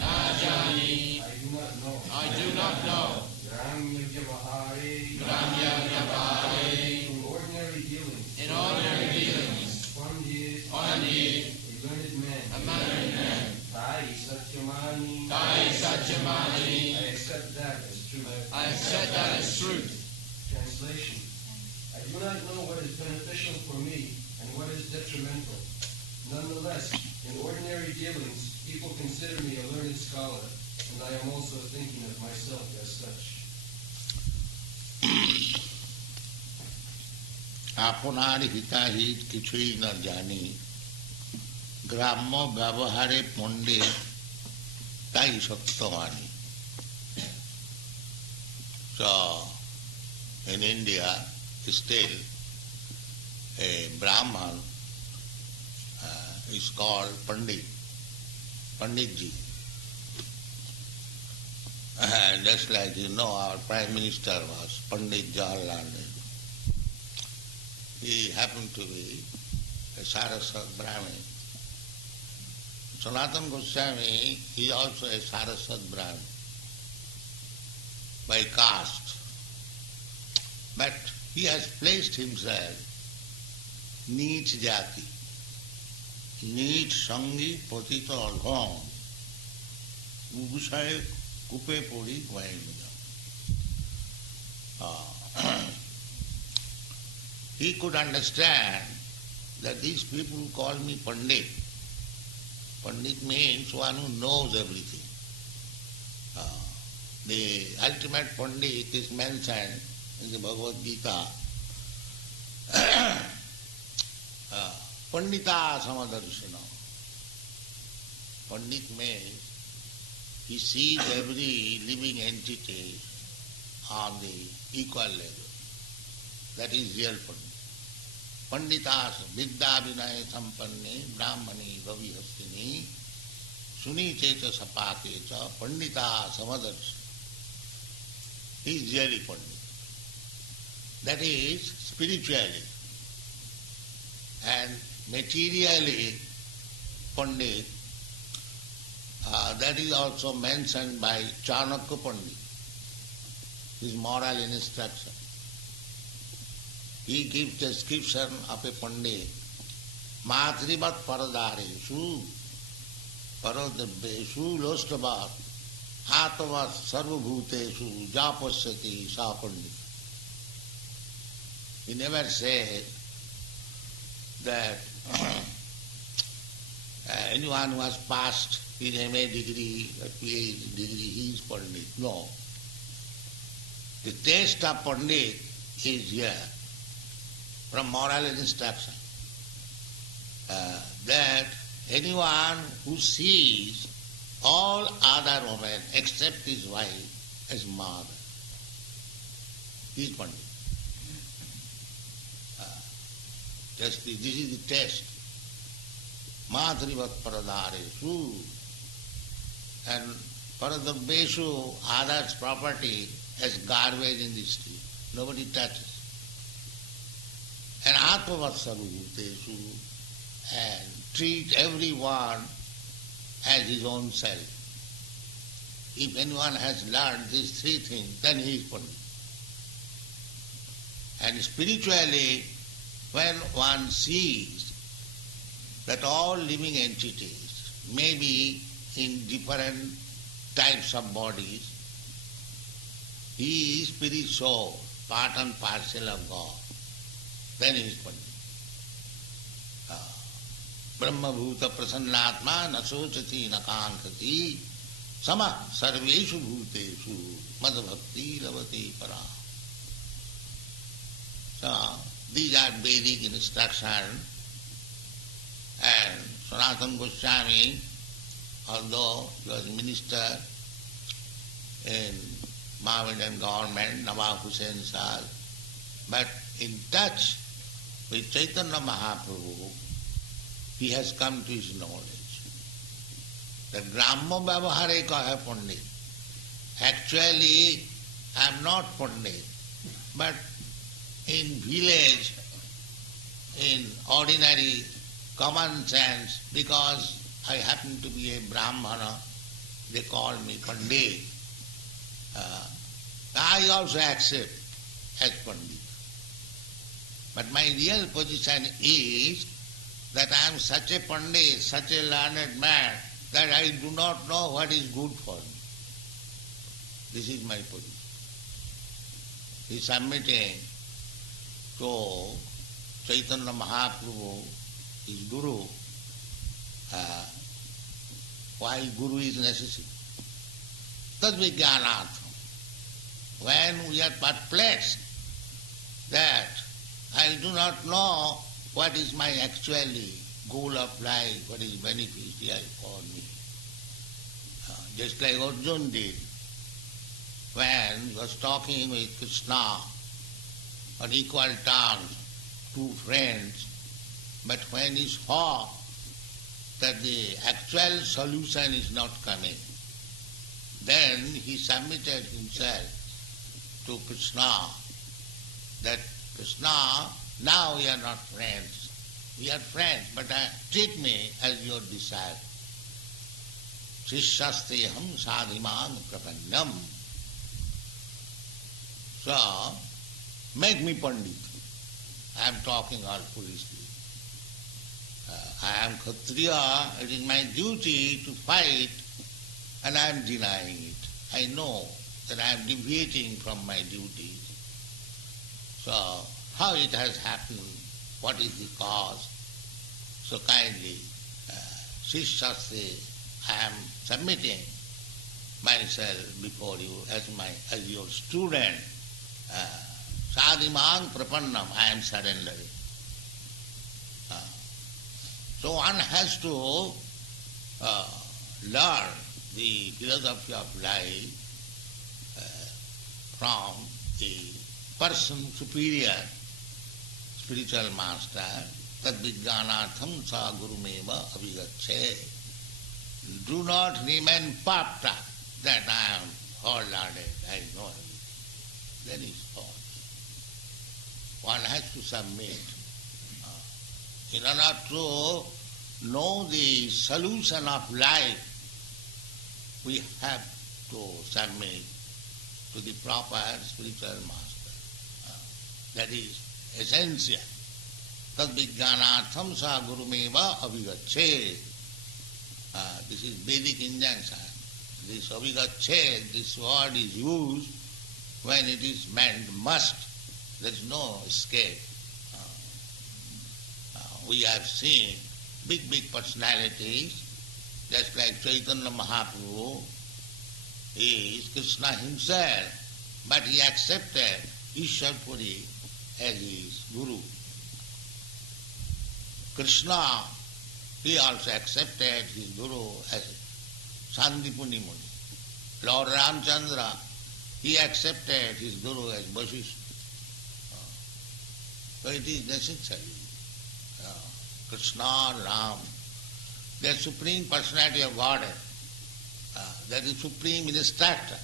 Najani. I do not know. In ordinary dealings. Pandit. A learned man. Tai Satyamani. I accept that as truth. I accept that as truth. Translation. I do not know what is beneficial for me and what is detrimental. Nonetheless, in ordinary dealings, people consider me a learned scholar, and I am also thinking of myself as such. আপনার হিতাহিত কিছুই না জানি, গ্রাম্য ব্যবহারে পণ্ডিত তাই সত্য মানি। So, in India, still a Brahman is called Pandit, Panditji. Just like you know, our Prime Minister was Pandit Jawaharlal Nehru. He happened to be a Saraswat Brahmin. Sanatana Goswami is also a Saraswat Brahmin by caste. But he has placed himself neat jati, neat sangi patita adham, ubushaye kupe pori vaimidam. He could understand that these people call me Pandit. Pandit means one who knows everything. The ultimate Pandit is mentioned in the Bhagavad Gita. Pandita samadarshana. Pandit means he sees every living entity on the equal level. That is real Pandit. Panditas vidya vinaya sampanne brahmani bhavihastini sunichecha sapakecha pandita samadarshana. He is really Pandit. That is spiritually. And materially Pandit, that is also mentioned by Chanakya Pandit, his moral instruction. He gives description of a Pandit, Matrivat paradareshu, paradabeshu, lostavat, atavat sarvabhuteshu, japasyati sa Pandit. He never said that anyone who has passed his MA degree, a PhD degree, he is Pandit. No. The taste of Pandit is here from moral instruction. That anyone who sees all other women except his wife as mother, he is Pandit. This is the test. Madhrivat paradareshu, and paradabeshu, others' property as garbage in the street. Nobody touches. And atmavat sarvabhuteshu, and treat everyone as his own self. If anyone has learned these three things, then he is Pandit. And spiritually, when one sees that all living entities may be in different types of bodies, he is spirit soul, part and parcel of God, then he is Pandit. Brahma bhuta prasannatma na sochati na kankhati sama sarveshu bhuteshu madbhakti lavati para. So, these are Vedic instructions, and Sanatana Goswami, although he was minister in Mohammedan government, Nawab Hussain Shah, but in touch with Chaitanya Mahaprabhu, he has come to his knowledge. The Gramya Vyavahare kaha Pandit. Actually, I am not Pandit, but in village, in ordinary common sense, because I happen to be a Brahmana, they call me Pandit. I also accept as Pandit. But my real position is that I am such a Pandit, such a learned man, that I do not know what is good for me. This is my position. He is submitting to Chaitanya Mahaprabhu, his Guru, why Guru is necessary. Tadvijnanatham. When we are perplexed that I do not know what is my actually goal of life, what is beneficial for me. Just like Arjuna did when he was talking with Krishna on equal terms, two friends, but when he saw that the actual solution is not coming, then he submitted himself to Krishna, that Krishna, now we are not friends. We are friends, but treat me as your disciple. Shishyasteham sadhimang prapannam. So, make me Pandit. I am talking all foolishly. I am Kshatriya, it is my duty to fight, and I am denying it. I know that I am deviating from my duties. So, how it has happened, what is the cause? So kindly, Shishyaste, I am submitting myself before you as your student. Sadhimang prapannam, I am surrendering. So one has to learn the philosophy of life from the person superior, spiritual master, tadvijnanatham sa gurumeva avigacche. Do not remain puffed up that I am all learned, I know everything. Then it's false. One has to submit. In order to know the solution of life, we have to submit to the proper spiritual master. That is essential. Tadvijnanatham sa gurumeva avigacche. This is Vedic injunction. This avigacche, this word is used when it is meant must. There is no escape. We have seen big personalities, just like Chaitanya Mahaprabhu is Krishna himself, but he accepted Ishwarpuri as his Guru. Krishna, he also accepted his Guru as Sandipuni Muni. Lord Ramchandra, he accepted his Guru as Vasishtha. So it is necessary. Krishna, Ram, they are Supreme Personality of Godhead. They are the Supreme Instructor,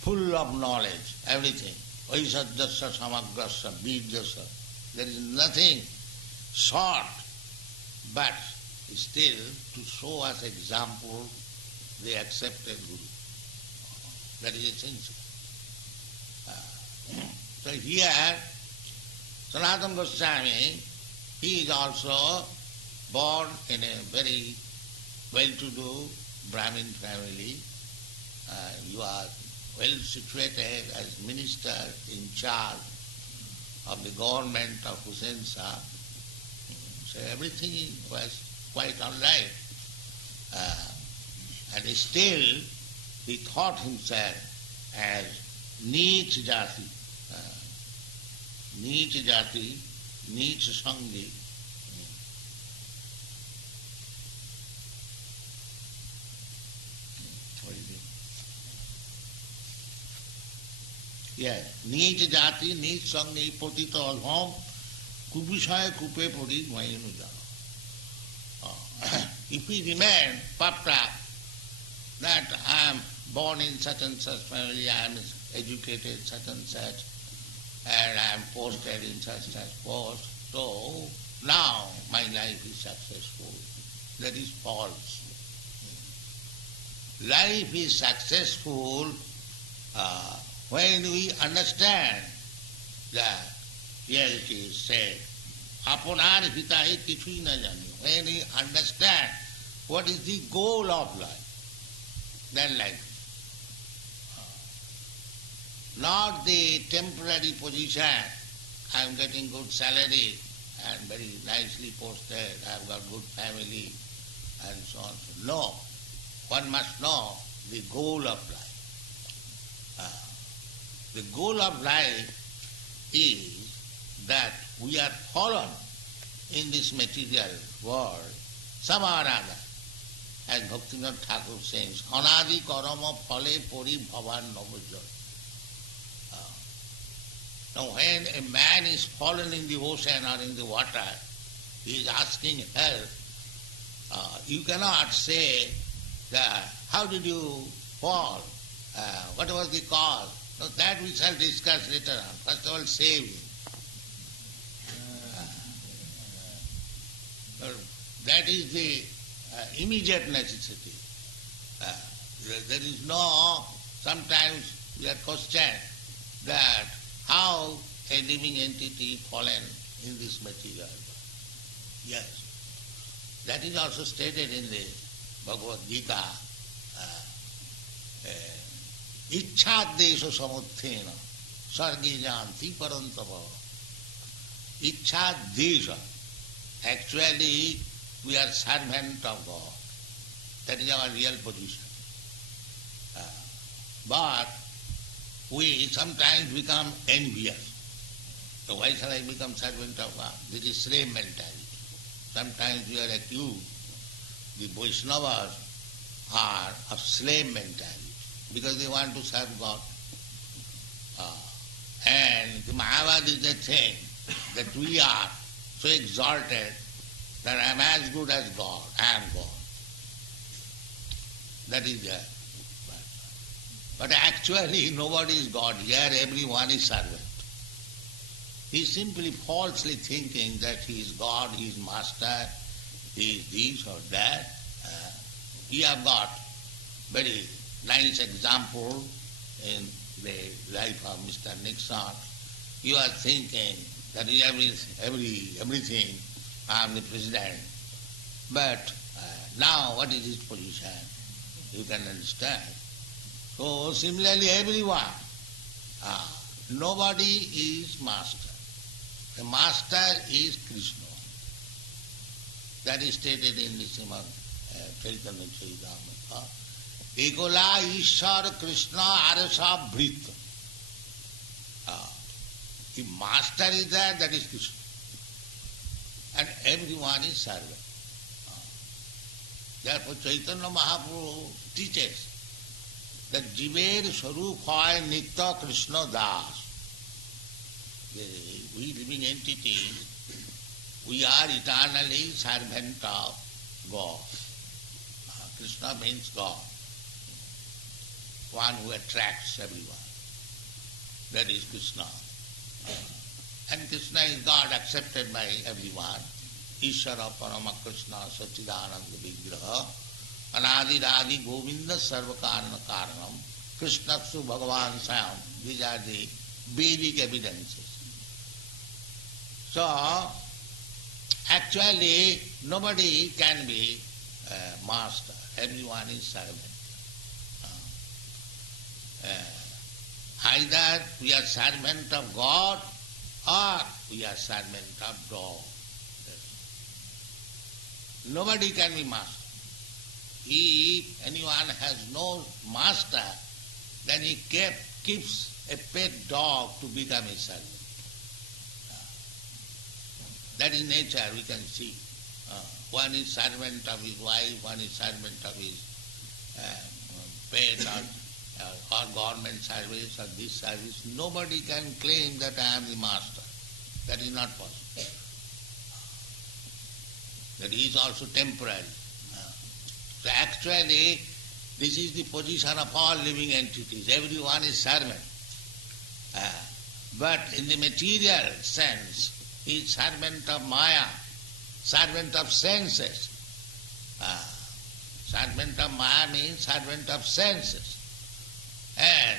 full of knowledge, everything. Vaisajyasya samagrasya bijyasya. There is nothing short, but still to show us example, they accepted Guru. That is essential. So here, Sanatana Goswami, he is also born in a very well-to-do Brahmin family. He was well situated as minister in charge of the government of Hussain Shah. So everything was quite all right. And still he thought himself as Neech Jati. Neech Jati, Neech Sangi. What is it? Yes, Neech Jati, Neech Sangi, Potito Alhom, Kubishaya Kupe Podi Mayanu Jano. If we remain puffed up that I am born in such and such family, I am educated such and such, and I am posted in such post, so now my life is successful. That is false. life is successful when we understand that here it is said, apunar hitahi kichui na jani. When we understand what is the goal of life, then life. Not the temporary position, I am getting good salary and very nicely posted, I have got good family and so on. No, one must know the goal of life. The goal of life is that we are fallen in this material world somehow or other. As Bhaktivinoda Thakur says, anadi karama phale pori bhavan navajya. Now when a man is fallen in the ocean or in the water, he is asking help, you cannot say that, how did you fall? What was the cause? No, that we shall discuss later on. First of all, save him. That is the immediate necessity. There is no, sometimes we are questioned that how a living entity fallen in this material. Yes. That is also stated in the Bhagavad Gita. Ichchadesha samuthena sargi janti parantava. Ichchadesha. Actually, we are servant of God. That is our real position. But we sometimes become envious. So why shall I become servant of God? This is slave mentality. Sometimes we are accused, the Vaishnavas are of slave mentality because they want to serve God. And the Mayavad is the thing that we are so exalted that I am as good as God, I am God. That is there. But actually nobody is God. Here everyone is servant. He is simply falsely thinking that he is God, he is master, he is this or that. We have got very nice example in the life of Mr. Nixon. You are thinking that everything, I am the president. But now what is his position? You can understand. So similarly everyone, nobody is master. The master is Krishna. That is stated in the Śrīmad-Bhāgavatam. Ekola Ishar Krishna Arasa Bhrita. The master is there, that is Krishna. And everyone is servant. Therefore Chaitanya Mahaprabhu teaches that Jiver Sva-rūpeṇa Nitya Krishna Das. We living entities, we are eternally servant of God. Krishna means God, one who attracts everyone. That is Krishna. And Krishna is God accepted by everyone. Ishara Parama Krishna Sachidananda Vigraha Anadi Radi Govinda Sarvakarana Karanam Krishnasu Bhagavan Sayam. These are the Vedic evidences. So, actually nobody can be master. Everyone is servant. Either we are servant of God or we are servant of dog. Nobody can be master. If anyone has no master, then he keeps a pet dog to become a servant. That is nature, we can see. One is servant of his wife, one is servant of his pet or government service or this service. Nobody can claim that I am the master. That is not possible. That is also temporary. So actually, this is the position of all living entities. Everyone is servant. But in the material sense, he is servant of māyā, servant of senses. servant of Maya means servant of senses. And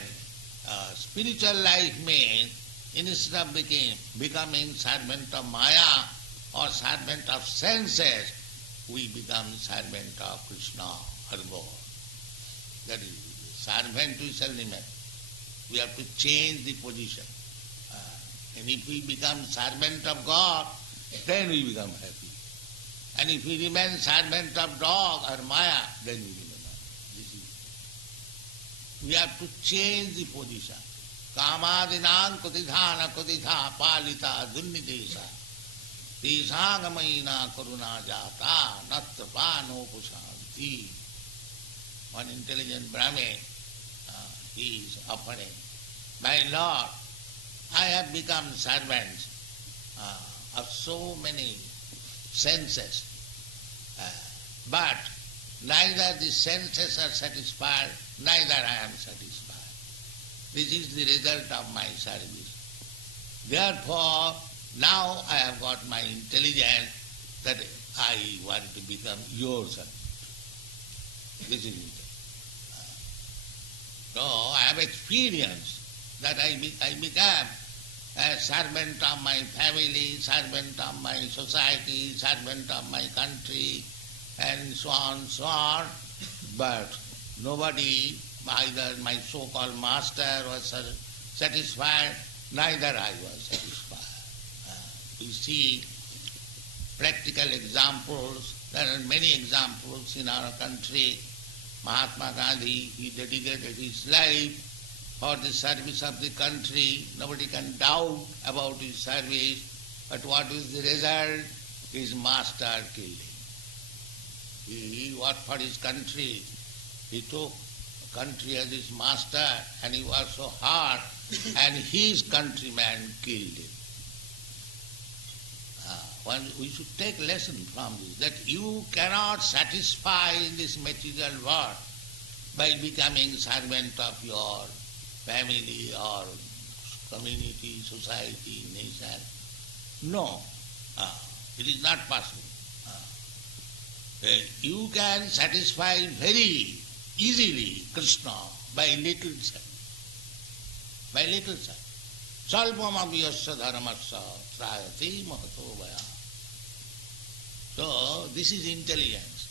spiritual life means instead of becoming servant of Maya or servant of senses, we become servant of Krishna or God. That is, servant we shall remain. We have to change the position. And if we become servant of God, then we become happy. And if we remain servant of dog or Maya, then we remain happy. We have to change the position. Kamadinam kutidhana kutidha palita dunnidesa tesāgamayina karuna jata natrapano pusanti. One intelligent Brahmin, he is offering, my Lord, I have become servant of so many senses, but neither the senses are satisfied, neither I am satisfied. This is the result of my service. Therefore, now I have got my intelligence that I want to become your servant. This is it. So I have experienced that I become a servant of my family, servant of my society, servant of my country, and so on, but nobody, either my so-called master was satisfied, neither I was satisfied. We see practical examples. There are many examples in our country. Mahatma Gandhi, he dedicated his life for the service of the country. Nobody can doubt about his service. But what is the result? His master killed him. He worked for his country. He took country as his master and he worked so hard and his countryman killed him. We should take lesson from this, that you cannot satisfy in this material world by becoming servant of your family or community, society, nation. No, it is not possible. You can satisfy very easily Krishna by little sight. By little sight. Salpamabhyasya dharmasya trayati mahato vaya. So, this is intelligence.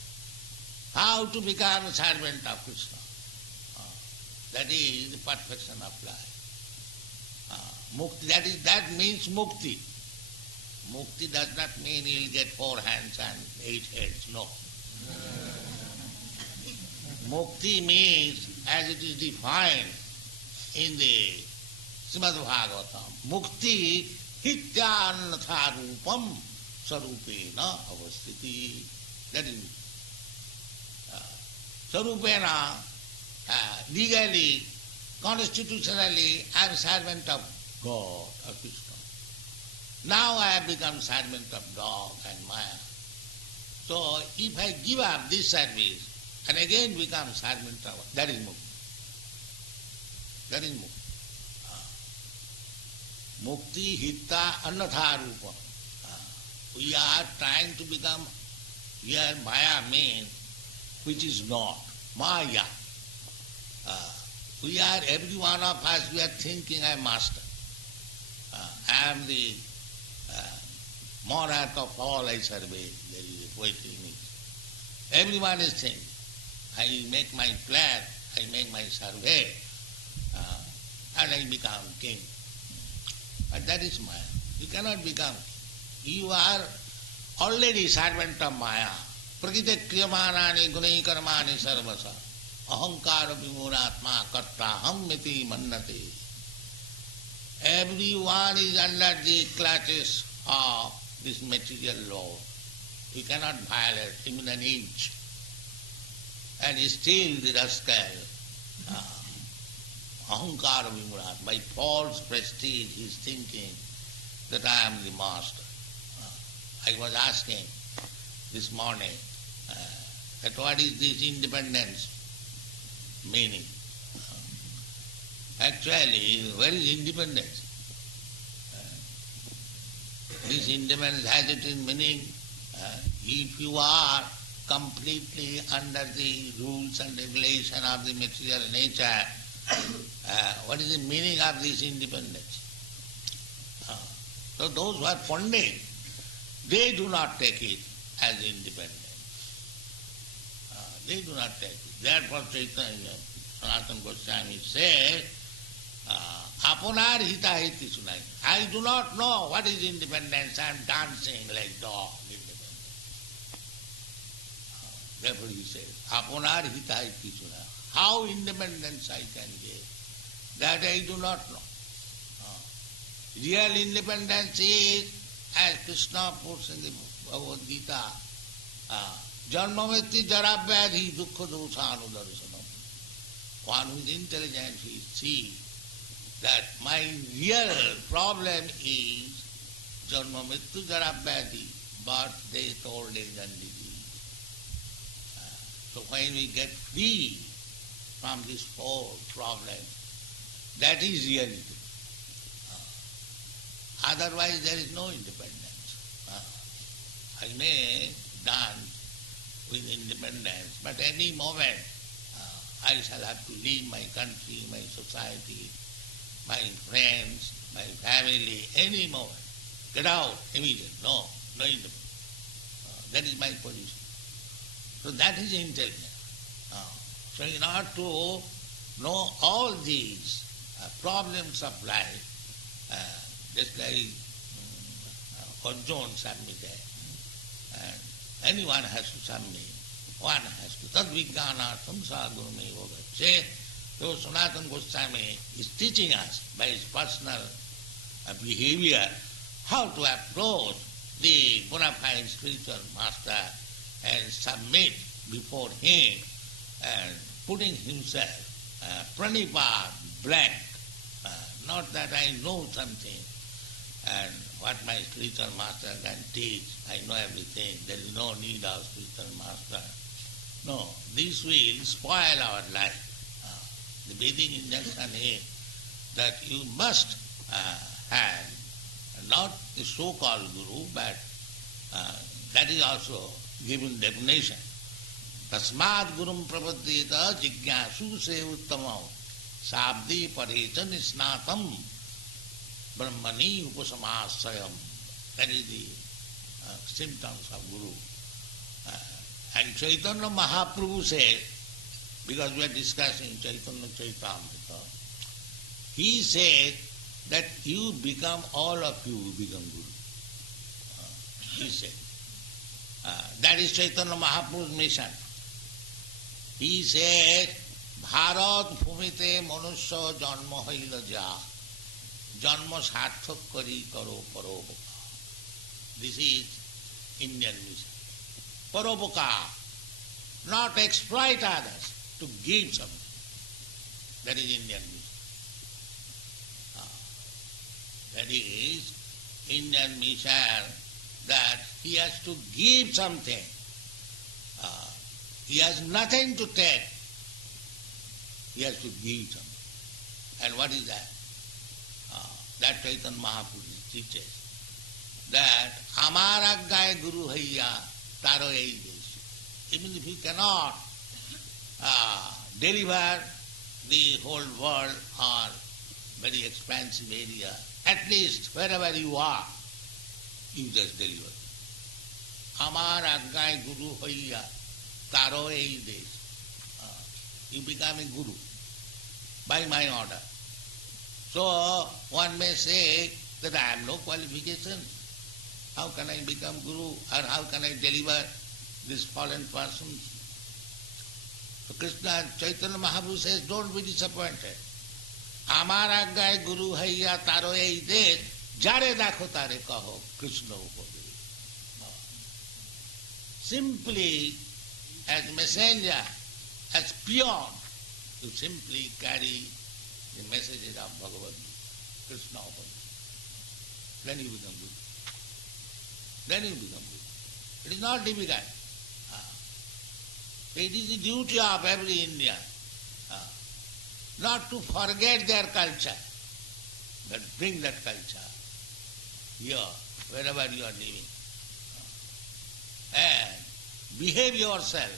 How to become a servant of Krishna. That is the perfection of life. Mukti, that means mukti. Mukti does not mean you will get 4 hands and 8 heads, no. Mukti means, as it is defined in the Śrīmad-Bhāgavatam, Mukti hitvānyathā rūpaṁ Sva-rūpeṇa vyavasthitiḥ. That is Sva-rūpeṇa, legally, constitutionally, I am servant of God, of Krishna. Now I have become servant of dog and Maya. So if I give up this service and again become servant of, that is Mukti. That is Mukti. Mukti hitvānyathā rūpaṁ. We are trying to become, here Maya means, which is not, māyā. We are, every one of us, we are thinking I am master. I am the monarch of all I survey. There is a poetry in it. Everyone is thinking. I make my plan, I make my survey, and I become king. But that is Maya. You cannot become. You are already servant of Maya. Prakite kriyamanani gunai karmani sarvasa. Ahankara vimuratma karta hammiti mannate. Everyone is under the clutches of this material law. You cannot violate even an inch. And still the rascal, ahankara vimurat, by false prestige, he is thinking that I am the master. I was asking this morning that what is this independence meaning? Actually, where is independence? This independence has it in meaning if you are completely under the rules and regulation of the material nature, what is the meaning of this independence? So those who are Pandit, they do not take it as independence. They do not take it. Therefore Chaitanya Sanatana Goswami says, Apunar hita iti sunai. I do not know what is independence. I am dancing like dog. Independence. Therefore he says, Apunar hita iti sunai. How independence I can give, that I do not know. Real independence is, as Krishna puts in the Bhagavad Gita, Janmameti jaravyadhi dukkha dosanu darshanam. One who is intelligent, he sees that my real problem is Janmameti jaravyadhi, birth, death, old age and disease. So when we get free from this whole problem, that is reality. Otherwise there is no independence. I may dance with independence, but any moment I shall have to leave my country, my society, my friends, my family, any moment. Get out immediately. No independence. That is my position. So that is intelligence. So in order to know all these problems of life, just like Arjuna submitted, and anyone has to submit, one has to. Tad vijnana samsa gurume yoga. So Sanatana Goswami is teaching us by his personal behavior how to approach the bona fide spiritual master and submit before him and putting himself pranipad, blank. Not that I know something and what my spiritual master can teach, I know everything, there is no need of spiritual master. No, this will spoil our life. The Vedic injunction is that you must have not the so-called guru, but that is also given definition. Tasmad gurum prapaddita jigyasu se uttamam sabdi parecha nisnatam brahmani upasamasayam. That is the symptoms of guru. And Chaitanya Mahaprabhu said, because we are discussing Chaitanya Chaitamrita, he said that you become, all of you become guru. He said. That is Chaitanya Mahaprabhu's mission. He said, Bharat bhumite manusya janma haila ja, janma sarthak kari karo paropoka. This is Indian mission. Paropoka, not exploit others, to give something. That is Indian mission. That is Indian mission, that he has to give something. He has nothing to take. He has to give something. And what is that? That Chaitanya Mahaprabhu teaches that Amar Aggai Guru Haiya Taro Eidesh. Even if he cannot deliver the whole world or very expansive area, at least wherever you are, you just deliver. Amar Aggai Guru Haiya Taro Eidesh. You become a guru by my order. So one may say that I have no qualification. How can I become guru, or how can I deliver this fallen persons? So Krishna, Chaitanya Mahaprabhu says, don't be disappointed. Amar aggai guru haiya taro ei de, jare dakho tare kaho, Krishna upade. Simply as messenger, as peon, to simply carry the messages of Bhagavad Gita, Krishna upade. Then you become guru. Then you become guru. It is not difficult. It is the duty of every Indian not to forget their culture, but bring that culture here, wherever you are living. And behave yourself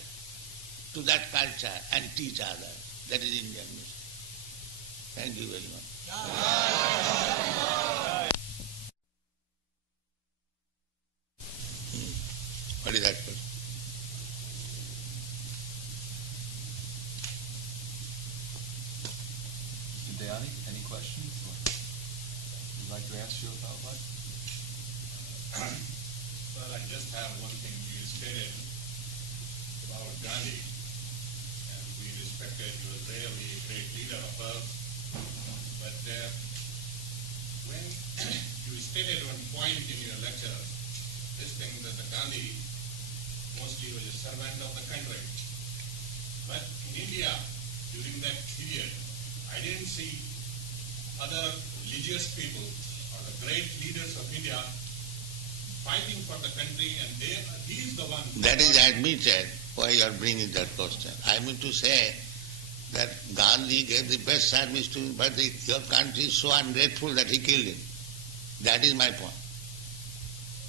to that culture and teach others. That is Indian mission. Thank you very much. What is that question? Dayani, any questions? Would you like to ask Srila Prabhupada? Well, I just have one thing you stated about Gandhi, and we respected he was really a great leader of us. But when you stated one point in your lecture, this thing that the Gandhi mostly was a servant of the country. But in India, during that period, I didn't see other religious people or the great leaders of India fighting for the country, and he is the one. That is admitted. Why you are bringing that question? I mean to say that Gandhi gave the best service to him, but your country is so ungrateful that he killed him. That is my point.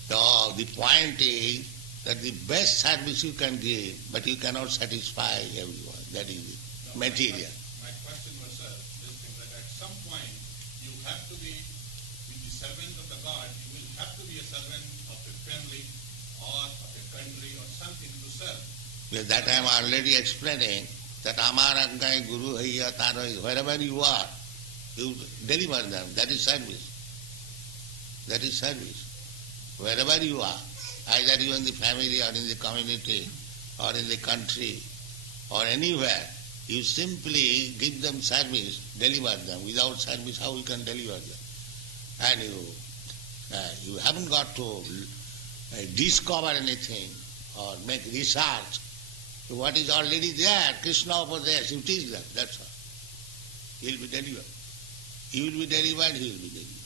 So the point is that the best service you can give, but you cannot satisfy everyone. That is the material. My question was, this thing that at some point you have to be the servant of the God. You will have to be a servant of a family or of a country or something to serve. Yes, that I am already explaining that Amar Aggai Guru Haiya Taro, wherever you are, you deliver them. That is service. That is service. Wherever you are, either you in the family or in the community or in the country or anywhere, you simply give them service, deliver them. Without service, how you can deliver them? And you haven't got to discover anything or make research. So what is already there, Krishna over there, you teach them, that's all. He will be delivered. You will be delivered, he will be delivered.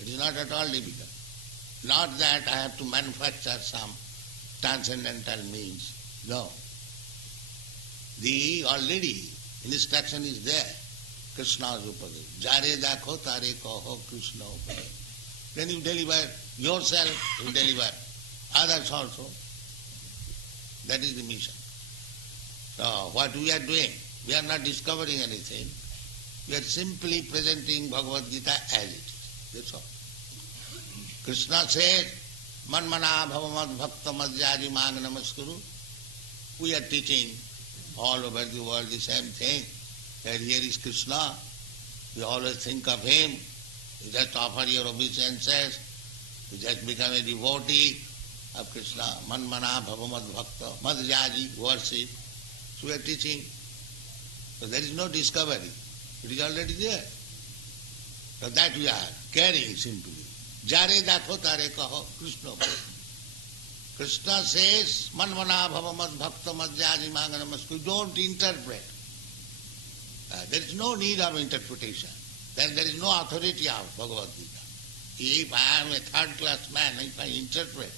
It is not at all difficult. Not that I have to manufacture some transcendental means. No. The already instruction is there. Krishna's upadaya. Jare dakho tare kaho Krishna upadaya. Then you deliver yourself, you deliver others also. That is the mission. So what we are doing, we are not discovering anything. We are simply presenting Bhagavad Gita as it is. That's all. Krishna said, Manmana bhavamad bhakta madhyaji mang namaskuru. We are teaching all over the world the same thing. That here is Krishna. You always think of him. You just offer your obeisances. You just become a devotee of Krishna. Manmana bhavamad bhakta madhyaji, worship. So we are teaching. So there is no discovery. It is already there. So that we are carrying simply. Jare dakho tare kaho Krishna. Krishna says, Manmana bhavamad bhakta madhyaji manga namaskuru. Don't interpret. There is no need of interpretation. Then there is no authority of Bhagavad Gita. If I am a third-class man, if I interpret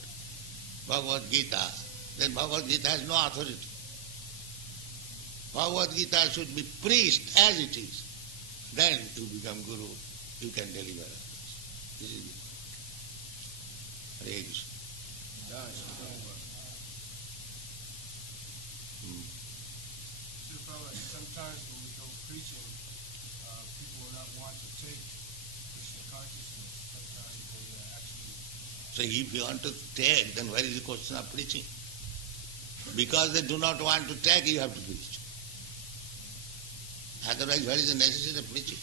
Bhagavad Gita, then Bhagavad Gita has no authority. Bhagavad Gita should be preached as it is. Then you become Guru, you can deliver others. This is it. Hare Krishna. Sometimes when we go preaching, people will not want to take Krishna consciousness. Sometimes they actually... So if you want to take, then where is the question of preaching? Because they do not want to take, you have to preach. Otherwise, where is the necessity of preaching?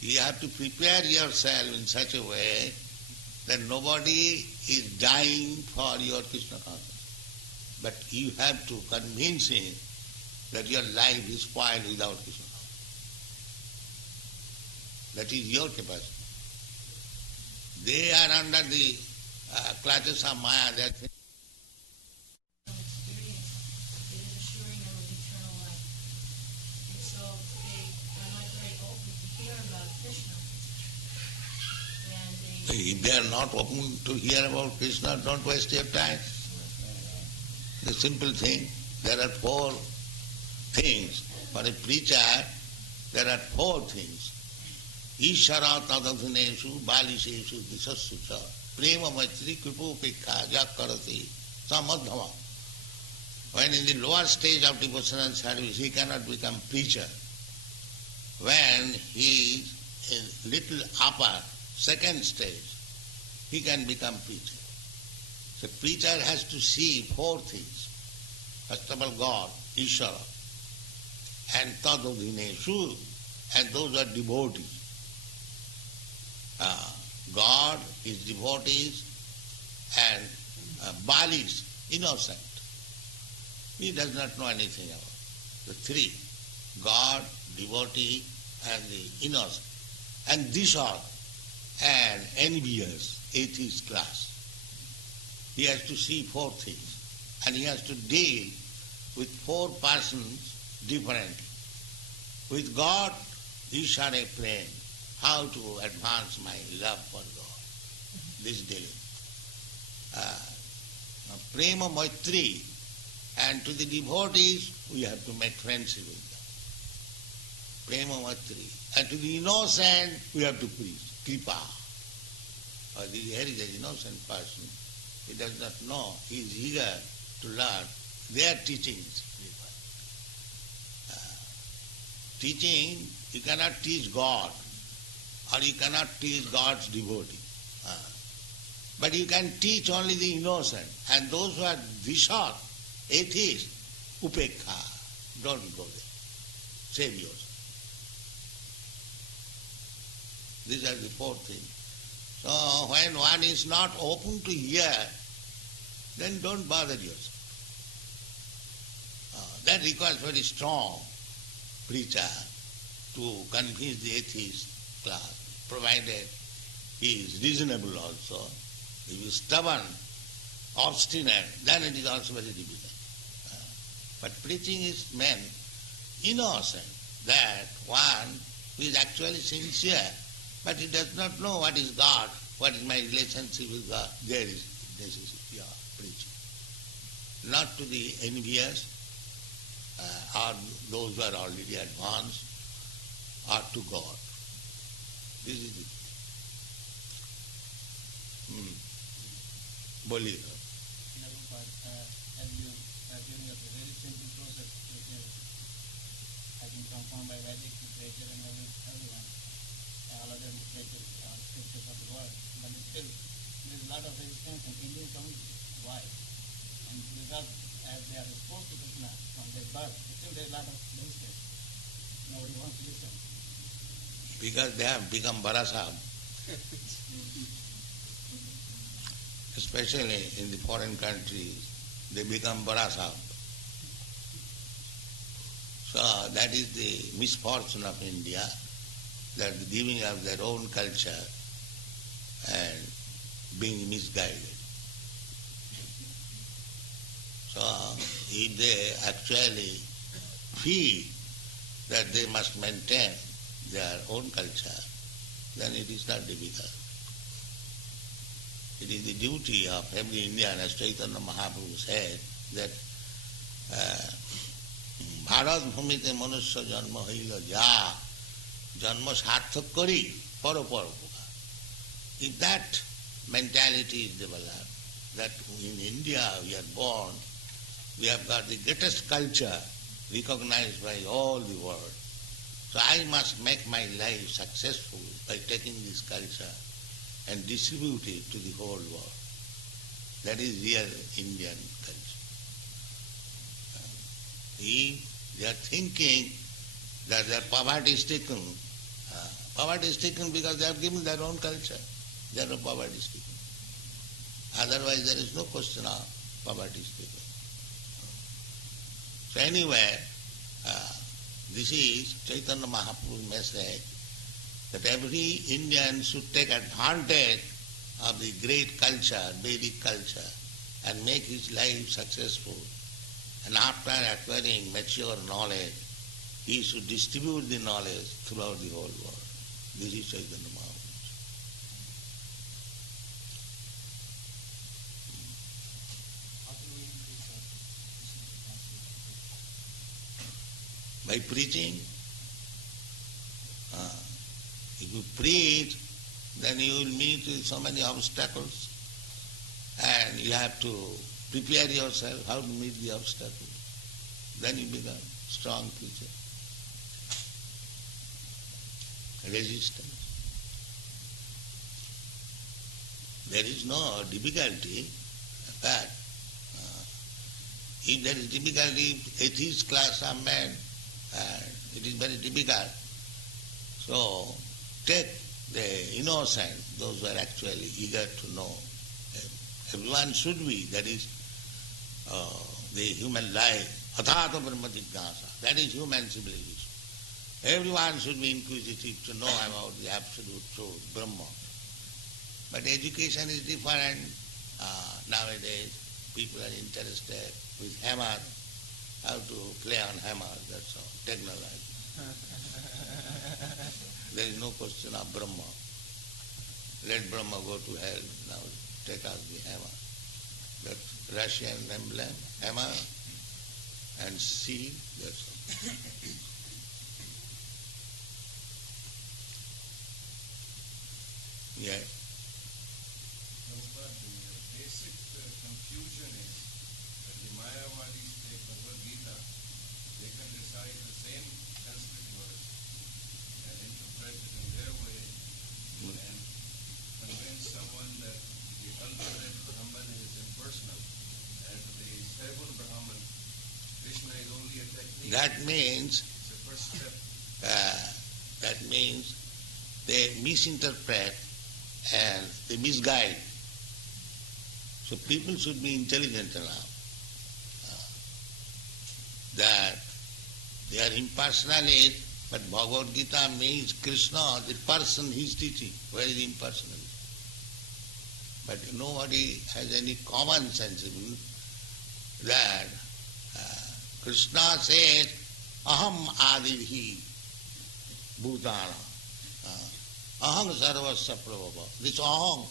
You have to prepare yourself in such a way that nobody is dying for your Krishna consciousness. But you have to convince him that your life is spoiled without Krishna consciousness. That is your capacity. They are under the clutches of Maya. They are If they are not open to hear about Krishna, don't waste your time. The simple thing, there are 4 things. For a preacher, there are 4 things. Ishara tadadhuneshu baliseshu disassucha prema maitri kripopekha jakarati samadhava. When in the lower stage of devotional service he cannot become preacher. When he is in little upper, second stage, he can become preacher. So preacher has to see four things. First of all, God, Ishara, and tadadhuneshu, and those are devotees. God, his devotees, and Balis, innocent. He does not know anything about it. The three, God, devotee, and the innocent. And these are an envious atheist class. He has to see four things, and he has to deal with four persons differently. With God, Ishara praying, how to advance my love for God. This dealing. Prema Maitri, and to the devotees, we have to make friendship with them. Prema Maitri. And to the innocent, we have to preach. Kripa. Here is an innocent person. He does not know. He is eager to learn. Their teaching is Kripa. Teaching, you cannot teach God, or you cannot teach God's devotee. But you can teach only the innocent. And those who are vishal, atheists, upekha, don't go there. Save yourself. These are the four things. So when one is not open to hear, then don't bother yourself. That requires very strong preacher to convince the atheist class, provided he is reasonable also. If he is stubborn, obstinate, then it is also very difficult. But preaching is meant innocent, that one who is actually sincere, but he does not know what is God, what is my relationship with God. There is necessity of preaching. Not to the envious, or those who are already advanced, or to God. This is it. Boli. As you are giving us a very simple process, which is having confirmed by Vedic literature and everyone, all other literatures are scriptures of the world, but still there is a lot of resistance in Indian community. Why? And because as they are exposed to Krishna from their birth, still there is a lot of resistance. Nobody wants to listen. Because they have become barasab. Especially in the foreign countries, they become barasab. So that is the misfortune of India, that the giving of their own culture and being misguided. So if they actually feel that they must maintain their own culture, then it is not difficult. It is the duty of every Indian, as Chaitanya Mahaprabhu said, that Bharat bhumite manusya janma haila ja, janma sarthak kari paro paro. If that mentality is developed, that in India we are born, we have got the greatest culture recognized by all the world. So I must make my life successful by taking this culture and distribute it to the whole world. That is real Indian culture. If they are thinking that their poverty is taken because they have given their own culture. They are poverty stricken. Otherwise there is no question of poverty stricken. So anyway, this is Chaitanya Mahaprabhu's message, that every Indian should take advantage of the great culture, Vedic culture, and make his life successful. And after acquiring mature knowledge, he should distribute the knowledge throughout the whole world. This is Chaitanya Mahaprabhu. By preaching, If you preach, then you will meet with so many obstacles, and you have to prepare yourself how to meet the obstacles. Then you become strong preacher. Resistance. There is no difficulty, but if there is difficulty, atheist class are men, it is very difficult. So take the innocent, those who are actually eager to know. Everyone should be, that is the human life. Athāta brahma jignāsa, that is human civilization. Everyone should be inquisitive to know about the absolute truth, Brahma. But education is different. Nowadays, people are interested with hammer, how to play on hammer, that's all, technology. There is no question of Brahma. Let Brahma go to hell, now take out the hammer. That's Russian emblem, hammer and seal, that's all. Yeah. Prabhupada, the basic confusion is that the Mayavadis take Bhagavad Gita, they can recite the same Sanskrit words and interpret it in their way and convince someone that the ultimate Brahman is impersonal and the Saibun Brahman, Krishna is only a technique. That means It's the first step. they misinterpret and they misguide. So people should be intelligent enough that they are impersonalist, but Bhagavad Gita means Krishna, the person he is teaching. Where is impersonalism? But nobody has any common sense even that Krishna says, Aham Adihi Bhutana. Aham Sarvasya Prabhava. This Aham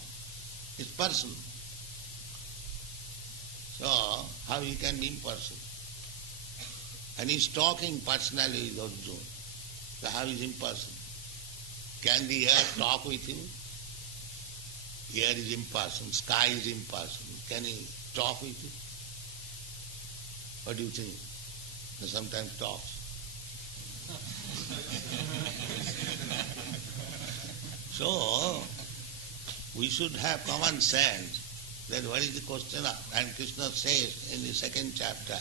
is person. So, how he can be impersonal? And he is talking personally with Arjuna. So how is impersonal? Can the air talk with him? Air is impersonal, sky is impersonal. Can he talk with him? What do you think? He sometimes talks. So, we should have common sense that what is the question of, and Krishna says in the second chapter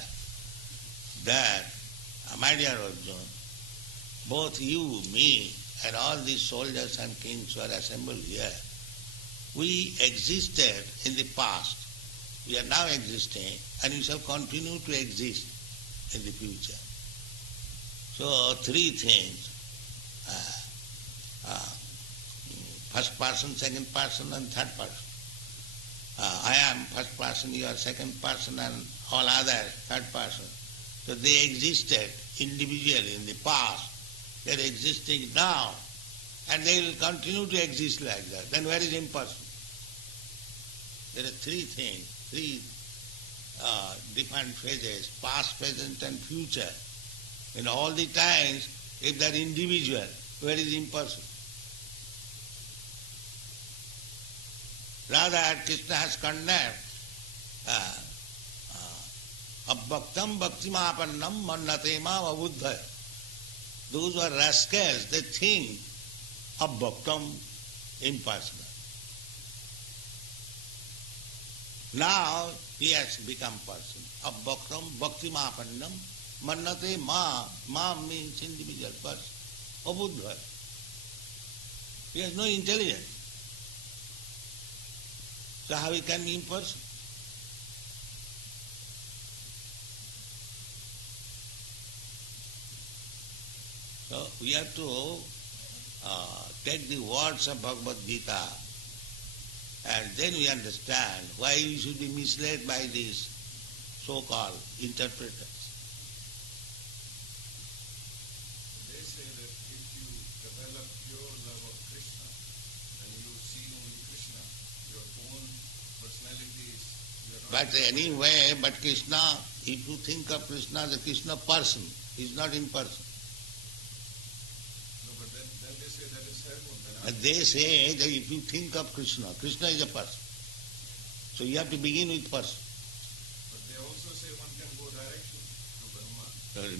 that, my dear Arjuna, both you, me, and all these soldiers and kings who are assembled here, we existed in the past, we are now existing, and we shall continue to exist in the future. So, three things. First person, second person, and third person. I am first person, you are second person, and all others third person. So they existed individually in the past, they are existing now, and they will continue to exist like that. Then where is impersonal? There are three things, three different phases, past, present, and future. In all the times, if they are individual, where is impersonal? Rather, Krishna has condemned Abhaktam bhaktimāpannam mannate mam abuddhaya. Those who are rascals, they think Abhaktam impersonal. Now he has become person. Abhaktam bhaktimāpannam mannate mam means individual person. Abuddhaya. He has no intelligence. So how he can be impersonal? So we have to take the words of Bhagavad Gita, and then we understand why we should be misled by these so-called interpreters. They say that if you develop pure love of Krishna, then you see only Krishna. Your own personality is... But anyway, Krishna, if you think of Krishna as a Krishna person, he is not impersonal. No, but then they say that is heaven. And they say that if you think of Krishna, Krishna is a person. So you have to begin with person. But they also say one can go directly to Brahma.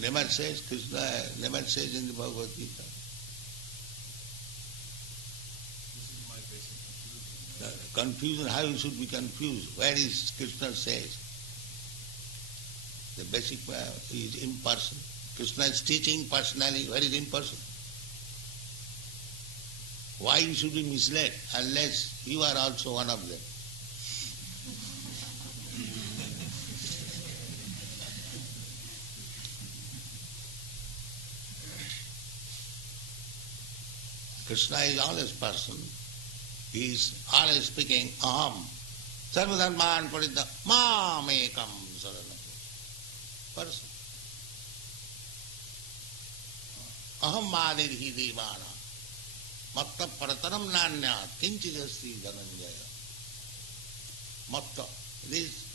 Never says, Krishna never says in the Bhagavad Gita. This is my basic confusion. Confusion, how you should be confused? Where is Krishna says? The basic is impersonal. Krishna is teaching personally, where is impersonal? Why you should be misled unless you are also one of them? Krishna is always person. He is always speaking, aham, sarvadharman paridha, mam ekam saranam. Person. Aham madirhi devana, matta parataram nanya, kinchijasti dhananjaya. Matta, this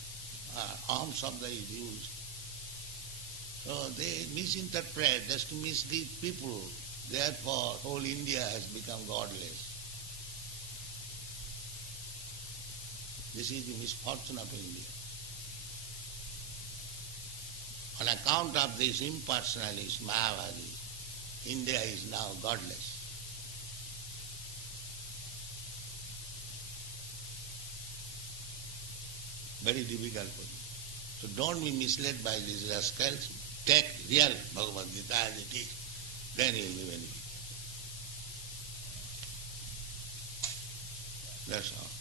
aham sabda is used. So they misinterpret just to mislead people. Therefore, whole India has become godless. This is the misfortune of India. On account of this impersonalist Mayavadi, India is now godless. Very difficult for you. So don't be misled by these rascals. Take real Bhagavad Gita as it is. Then you will be benefited. That's all.